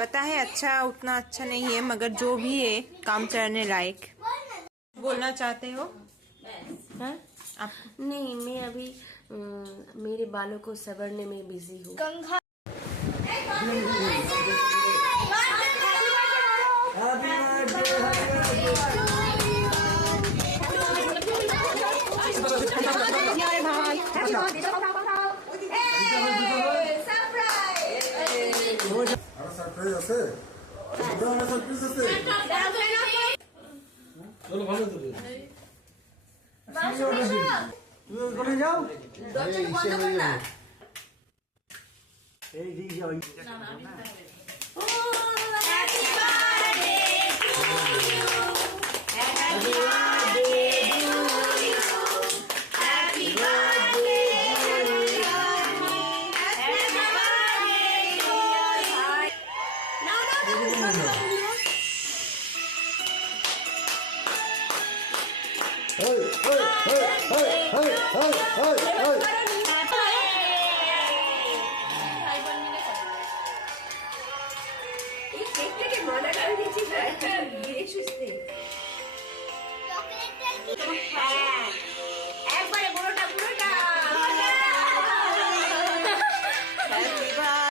पता है अच्छा उतना अच्छा नहीं है, मगर जो भी है काम करने लायक। बोलना चाहते हो? हाँ? आप नहीं, मैं अभी मेरे बालों को संवरने में बिजी हूँ। সারপ্রাইজ আছে, সারপ্রাইজ আছে। চলো ভালো তো তুমি করে যাও, এই ইসে হয়ে যাবে, এই দিক যাও না না আমি ও happy birthday to you, happy birthday to you, happy birthday to you, happy birthday to you. না না না hey hey hey hey hey hey hey hey এই কেকটাকে মজা করে দিচ্ছি, একটা বিয়ে সুস্থ।